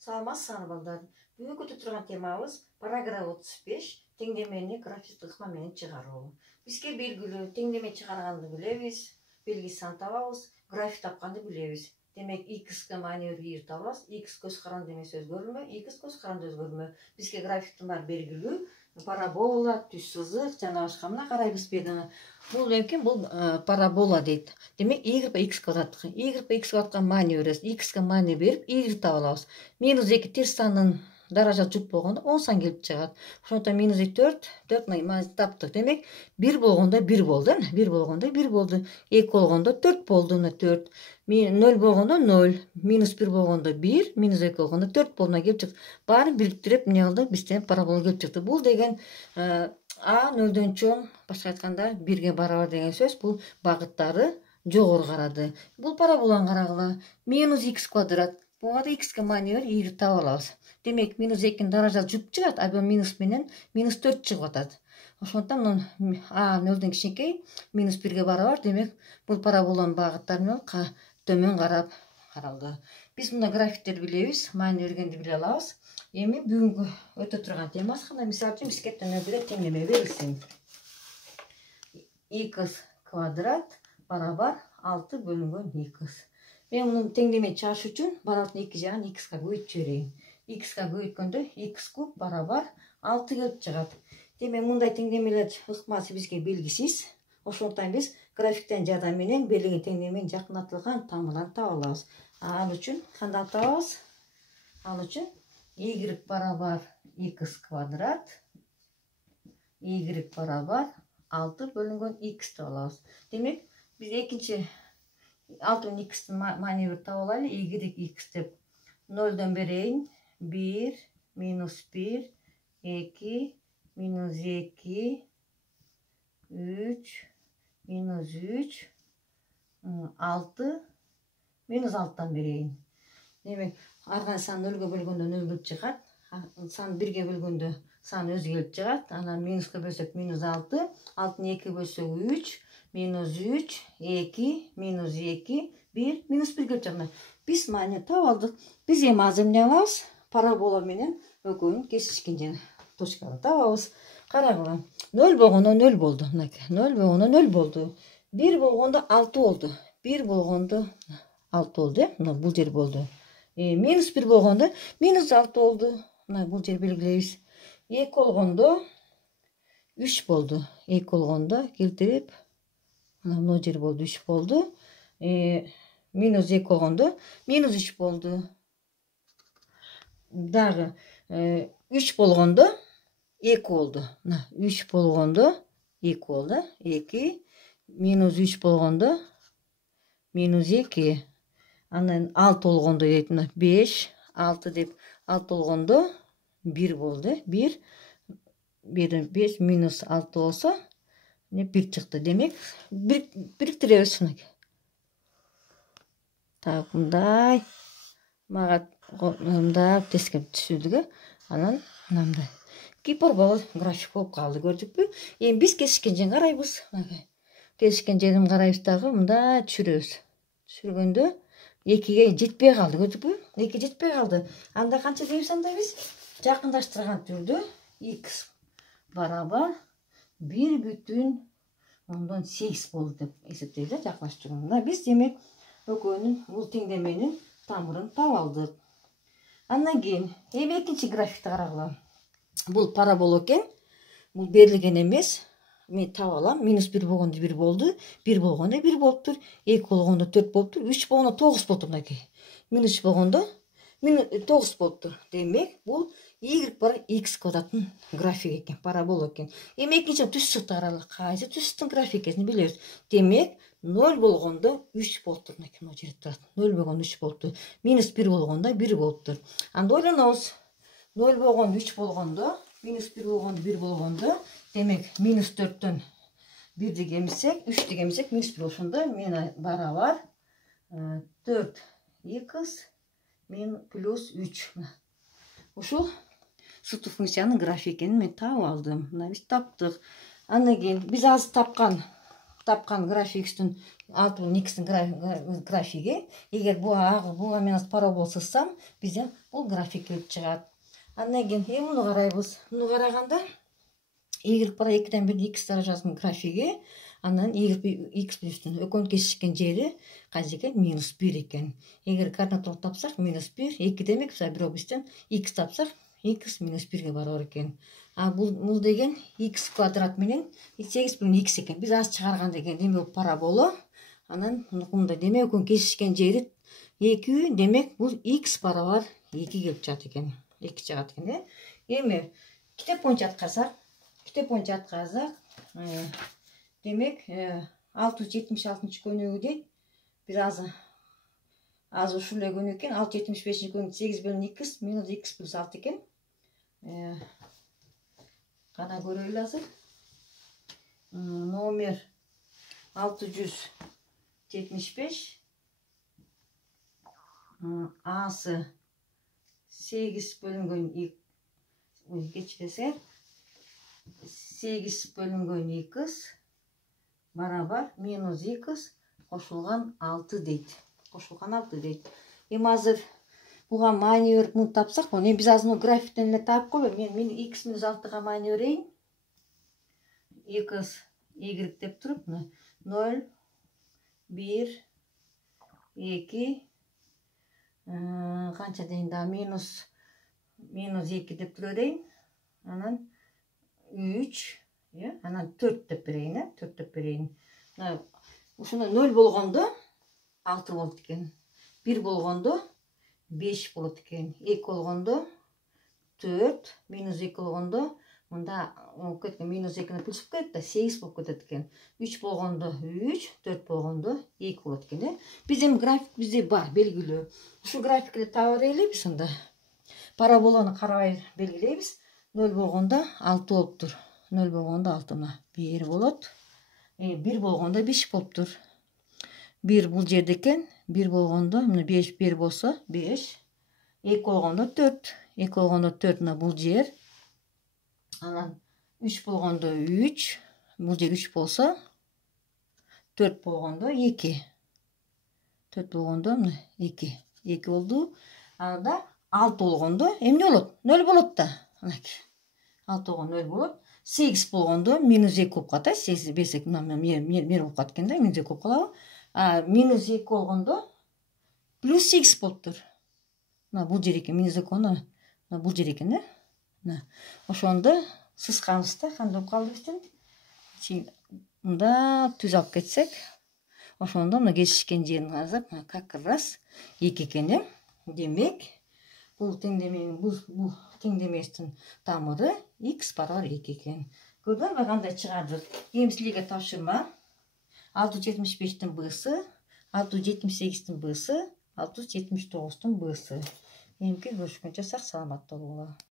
Саламатсыздар балдар. Бүгүнкү турган темабыз параграф 35 теңдемени графиктик ыкма менен чыгаруу. Бизге белгилүү теңдеме чыгарганды билебиз, белгисин табабыз, график тапканды билебиз. Демек x-ке маневр ийир табабыз. X көз каранды эмес өзгөрмө, y көз каранды өзгөрмө. Бизге графиктин баары белгилүү. Парабола, түз сызык жана башка мына карайбыз бедине. Бул экен, бул парабола дейт. Демек y по x квадратка. Y по x квадратка маани беребиз. X-ке маани берип, y таап алабыз. -2 терс сандын даража жүк болгондо 10 сан келип чыгат. Ошондон -4, 4 маани таптык. Демек 1 болгондо 1 болду, 1 болгондо 1 болду. 2 болгондо 4 болду, 4. 0 болгондо 0, -1 болгондо 1, -2 болгондо 4 болду келип чыкты. Баарын бириктирип эмне кылдык? Бизден парабола келип чыкты. Бул деген а 0дөн чоң, башка айтканда 1ге барабар деген сөз. Бул багыттары жогору карады. Бул параболаны карагыла. -x квадрат. Буга да x-ке маани берип, y таап алабыз. Демек -2 даража жүк чыгат, а бул минус менен -4 чыгып атат. Ошондон а 0дон кичинекей, -1ге барабар. Демек бул параболанын багыттары төмөн карап каралды. Биз мына графиктерди билебиз, маани бергенди биле алабыз. Эми бүгүнкү өтө турган темабыз кандай? Мисалы үчүн бизге төнөдө теңдеме берилсин. X квадрат барабар 6 бөлүнгөн x. Мен муну теңдеме чыгыш үчүн барабардын эки жагын x-ка көбөйтүп жиберейин. X-ка көбөйткөндө x куб барабар 6 келип чыгат. Демек мындай теңдемелер ыкмасы бизге белгисиз. Ошондуктан биз графиктен жардам менен берилген теңдеменин жакындатылган тамырларын таба алабыз. Ал үчүн кандай табабыз? Ал үчүн y барабар x квадрат, y барабар 6 бөлүнгөн x деп алабыз. Демек биз экинчи 6 менен x'тин маани таап алайлы. y x деп 0дон берейин. 1, -1, 2, -2, 3, -3, 6, -6тан берейин. Демек ар кайсы сан 0ге бөлгөндө 0 келип чыгат. Сан 1ге бөлгөндө сан өзү келип чыгат. Анан минуска бөлсөк -6, 6-ны 2 бөлсөк 3, -3, 2, -2, 1, -1 келип чыгат. Биз маани таап алдык. Биз эми азыр эмне кылабыз? Парабола менен экөөнүн кесишкен точкаларын табабыз. Карагыла. 0 болгондо 0 болду. Мынакей. 0 болгондо 0 болду. 1 болгондо 6 болду. 1 болгондо 6 болду, мына бул жер болду. -1 болгондо -6 болду. Мына бул жер белгилейбиз. 2 болгондо 3 болду. 2 болгондо келтирип, мына бул жер болду, 3 болду. -2 болгондо -3 болду. Дагы 3 болгондо 2 болду. Мына 3 болгондо 2 болду. 2 -3 болгондо -2. Анан 6 болгондо дейт, мына 5, 6 деп 6 болгондо 1 болду. 1 5 -6 болсо 1 чыкты. Демек бириктиребиз мына. Так, мындай. Мага мындай тескеп түшүрдүк. Анан мындай гипербола график болуп калды, көрдүкпү? Эми биз кесишкен жерин карайбыз. Кесишкен жерин карайбыз дагы мындай түшүрөбүз. Түшүргөндө 2ге жетпей калды, көрдүкпү? 2 жетпей калды. Анда канча дейбиз анда биз? Жакындаштырган түрдө x барабар 1,8 болду деп эсептейбиз, жакындаштырган. Мына биз демек экөөнүн бул теңдеменин тамырын таап алдык. Андан кийин эми экинчи графикти карагыла. Бул парабола экен. Бул берилген эмес. Мен таап алам. -1 болгондо 1 болду. 1 болгондо 1 болуптур. 2 болгондо 4 болуптур. 3 болгондо 9 болуптур мынакей. -3 болгондо 9 болуптур. Демек бул y бар x квадраттын графиги экен, парабола экен. Эми экинчи түз сызыкты карайлы. Кайсы түз сызыктын графиги экенин билебиз. Демек 0 болгондо 3 болуптур. Мынакей мына жерде турат. 0 болгондо 3 болуптур. -1 болгондо 1 болуптур. Анда ойлонобуз. 0 болгондо 3 болгондо, -1 болгондо 1 болгондо, демек -4төн 1ди кемисек, 3ди кемисек -1 ошондо мен барабар 4x плюс 3. Ушул суту функциянын график экенин мен таап алдым. Мына биз таптык. Андан кийин биз азыр тапкан тапқан график үстін 6 бөлін 2-тің графигі. Егер буға менен парабол сызсам, бізде бұл график келіп шығады. Андан кейін мұны қарайбыз. Мұны қарағанда y бара 2-тен 1 x даражасының графигі, андан x плюстің өкөн кесішкен жері қайсы екен? -1 екен. Егер координатаны тапсақ, -1, 2 демек, бір облыстен x тапсақ, x -1-ге барар екен. Бұл деген x квадрат менен 8 бөлін x екен. Біз аз шығарған деген демек парабола. Анан мұнда демек өкөн кесішкен жері 2, демек бұл x барабар 2 келіп жатыр екен. 2 шығады екен. Эми китеп боюнча аткарсак, демек 676 көнөгү бир аз ушул эле көнү экен. 675 көнү 8 бөлүн 2 минус x плюс 6 экен. Кана көрөлү азыр. Номер 675 асы 8 бөлүнгөн 2 кечиресиңер. 8 бөлүнгөн 2 барабар минус 2 кошулган 6 дейт. Эми азыр буга маани берип муну тапсак, эми биз азыр графиктен эле таап койбойм. Мен x минус 6-га маани берейин. 2 y деп туруп, 0 1 2 канча дейин да минус 2 деп тура дейин. Анан 3, анан 4 деп берейин, 4 деп берейин. Ушуна 0 болгондо 6 болот экен. 1 болгондо 5 болот экен. 2 болгондо 4, минус 2 болгондо мында минус 2-ни плюс болуп кетет да, 8 болуп кетет экен. 3 болгондо 3, 4 болгондо 2 болот экен. Биз эми график бизде бар, белгилүү. Ушу графикти таба берели биз анда. Параболаны карабай белгилейбиз. 0 болгондо 6 болуптур. 0 болгондо 6 мына 1 болот. 1 болгондо 5 болуптур. 1 бул жерде экен. 1 болгондо мына 5 1 болсо 5. 2 болгондо 4. 2 болгондо 4 мына бул жер. Анан 3 болгондо 3. Бул жер 3 болсо 4 болгондо 2. 4 болгондо мына 2. 2 болду. Анда 6 болгондо эмне болот? 0 болот да. 6 болгондо 0 болот. 8 болгондо минус 2 болуп калат. 8 берсек мына мер болуп калат экен да, минус 2 болуп калабы. Минус 2 болгондо плюс 8 болуптур. Мына бул жер экен, минус 2 болгондо мына бул жер экен да. Мына ошондо сызганыбызда кандай болуп калды биздин? Мында түз алып кетсек, ошондо мына кесишкен жерин казап, как раз 2 экен. Демек, бул теңдеместин тамыры x барабар 2 экен. Көрдүңбү кандай чыгарды? Эми силерге тапшырма. 675-тин б'сы, 678-тин б'сы, 679-тун б'сы. Эмки көрүшкөнчө сак саламатта болуңар.